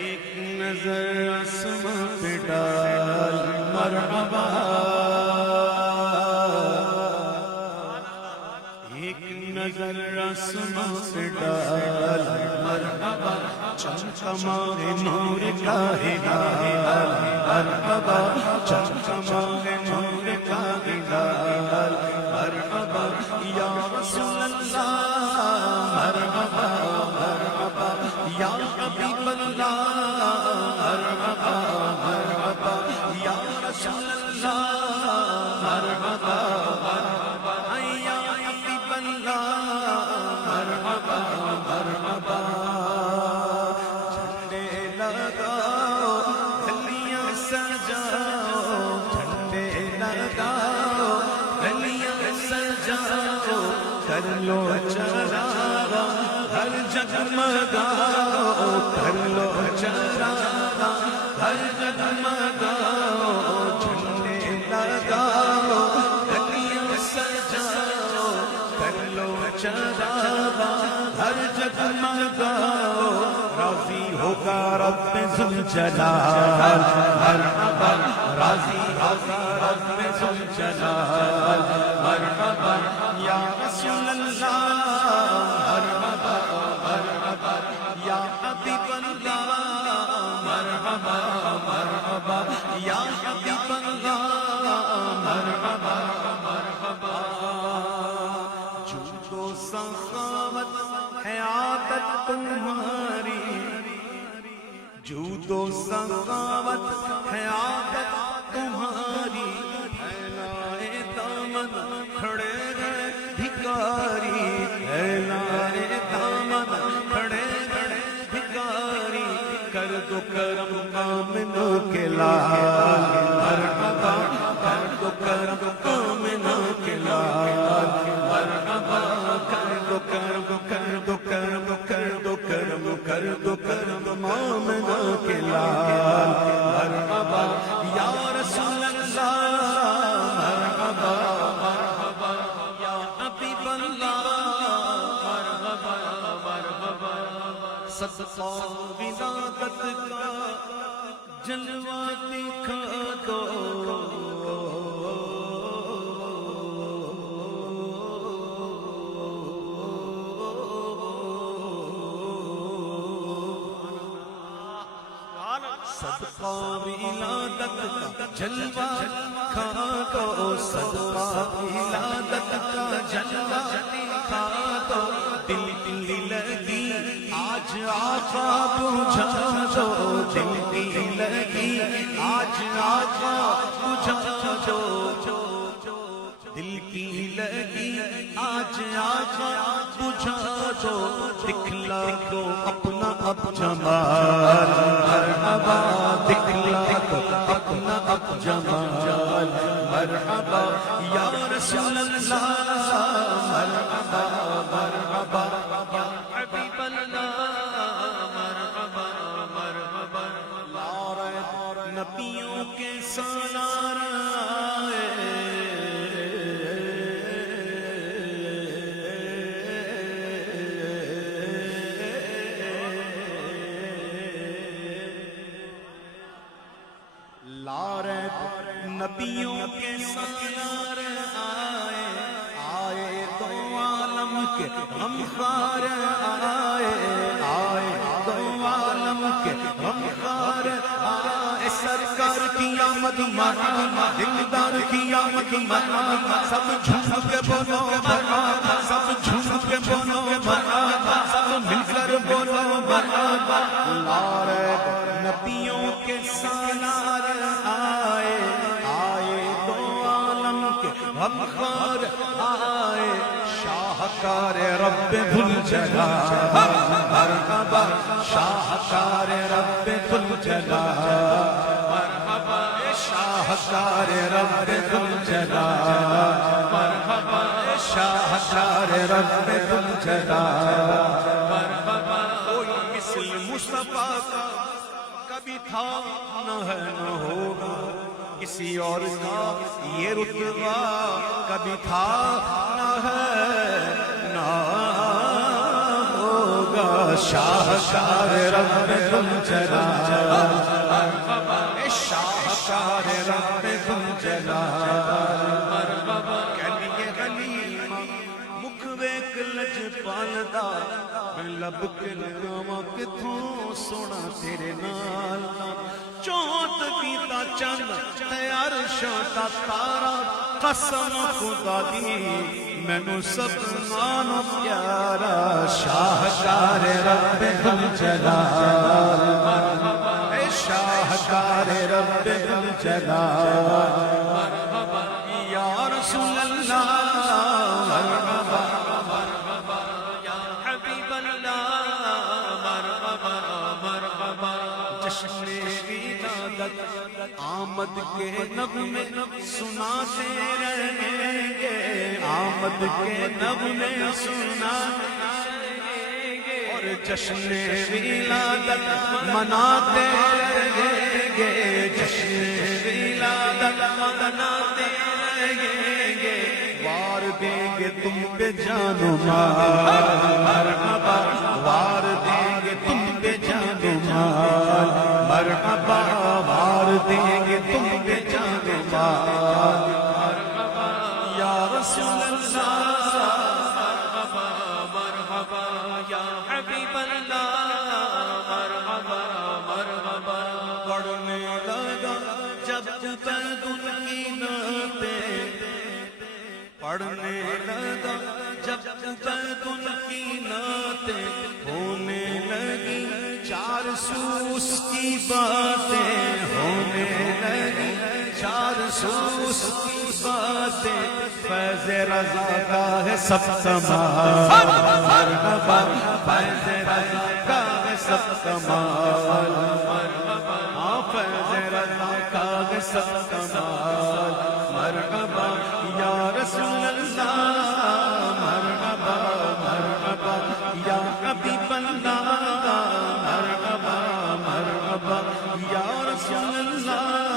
ایک نظر آسماں پہ ڈال مرحبا، ایک نظر آسماں پہ ڈال مرحبا، چمچمائے نور کا ہلال مرحبا، چمچمائے نور کا ہلال مرحبا یا رسول اللہ مرحبا مرحبا یا حبیب اللہ مرحبا مرحبا یا رسول اللہ مرحبا مرحبا یا حبیب اللہ مرحبا مرحبا جھنڈے لگاؤ گلیاں سجاؤ جھنڈے لگاؤ گلیاں سجاؤ کر لو چراغاں ہر جگمگاؤ کر لو چراغاں ہر جگمگاؤ جھنڈے لگاؤ گلیاں سجاؤ کر لو چراغاں ہر جگمگاؤ راضی ہوگا رب ذوالجلال مرحبا راضی ہوگا رب ذوالجلال مرحبا یا رسول اللہ مرحبا مرحبا یا حبیب اللہ مرحبا مرحبا یا حبیب اللہ مرحبا مرحبا جود و سخاوت ہے عادت تمہاری جود و سخاوت ہے عادت تمہاری پھیلائے دامن کھڑے گئے بھکاری پھیلائے دامن کھڑے گئے بھکاری کر دو کرم کامنوں کے لال مرحبا کر دو کرم کامنوں کے لال مرحبا کر دو کرم کر دو کرم کر دو کرم کر دو کرم مومنوں کے لال مرحبا یا رسول اللہ مرحبا مرحبا یا حبیب اللہ مرحبا مرحبا صدقہ ولادت کا جلوہ دکھا دو صدقہ ولادت کا جلوہ دکھا دو صدقہ ولادت کا جلوہ دکھا دو دل کی لگی آج آقا بجھا دو دل کی لگی آج آقا بجھا دو دل کی لگی آج آقا بجھا دو دکھلا دو اپنا اب جمال مرحبا دکھلا دو اپنا اب جمال مرحبا یا رسول اللہ مرحبا مرحبا یا حبیب اللہ مرحبا مرحبا لارے نبیوں کے سالار آئے نبیوں کے سالار آئے آئے دو عالم کے غمخوار آئے آئے دو عالم کے غمخوار آئے سرکار کی آمد مرحبا دلدار کی آمد مرحبا سب جھوم کے بولو مرحبا سب جھوم کے بولو مرحبا سب مل کر بولو مرحبا لارے نبیوں کے سالار آئے غمخوار آئے شاہکار رب ذوالجلال مرحبا شاہکار رب ذوالجلال مرحبا شاہکار رب ذوالجلال مرحبا شاہکار رب ذوالجلال مرحبا کوئی مثل مصطفیٰ کا کبھی تھا نہ ہے نہ ہوگا کسی اور کا یہ رتبہ کبھی تھا نہ ہے نہ ہوگا شاہکار رب ذل جلال شاہکار رب ذل جلال کہنیے غلیمہ مکھ ویکھ لجپالدا میں لب کے لگاواں کتھوں سونا تیرے نال چوت کیتا چند تے عرشاں دا تارا قسم خدا دی مینوں سب نالوں پیارا شاہکار رب ذل جلال شاہکار رب ذل جلال یا رسول اللہ مرحبا یا حبیب اللہ مرحبا مرحبا جشن ولادت آمد کے نغمے سناتے رہیں گے آمد کے نغمے سناتے اور جشن ولادت مناتے رہیں گے جشن ولادت مناتے رہیں گے وار دیں گے تم پہ جان و مال مرحبا وار دیں گے تم پہ جان و مال مرحبا وار دیں گے تم پہ جان و مال یا رسول اللہ مرحبا یا حبیب اللہ مرحبا مرحبا پڑھنے لگا جب عبید کی نعتیں پڑھنے لگا جب عبید کی نعتیں ہونے لگی چار سو اس کی باتیں ہونے لگی چار سو اس کی باتیں فیض رضا کا ہے سب کمال مرحبا فیض رضا کا ہے سب کمال مرحبا فیض رضا کا ہے سب کمال مرحبا یا رسول اللہ مرحبا مرحبا یا حبیب اللہ مرحبا مرحبا یا رسول اللہ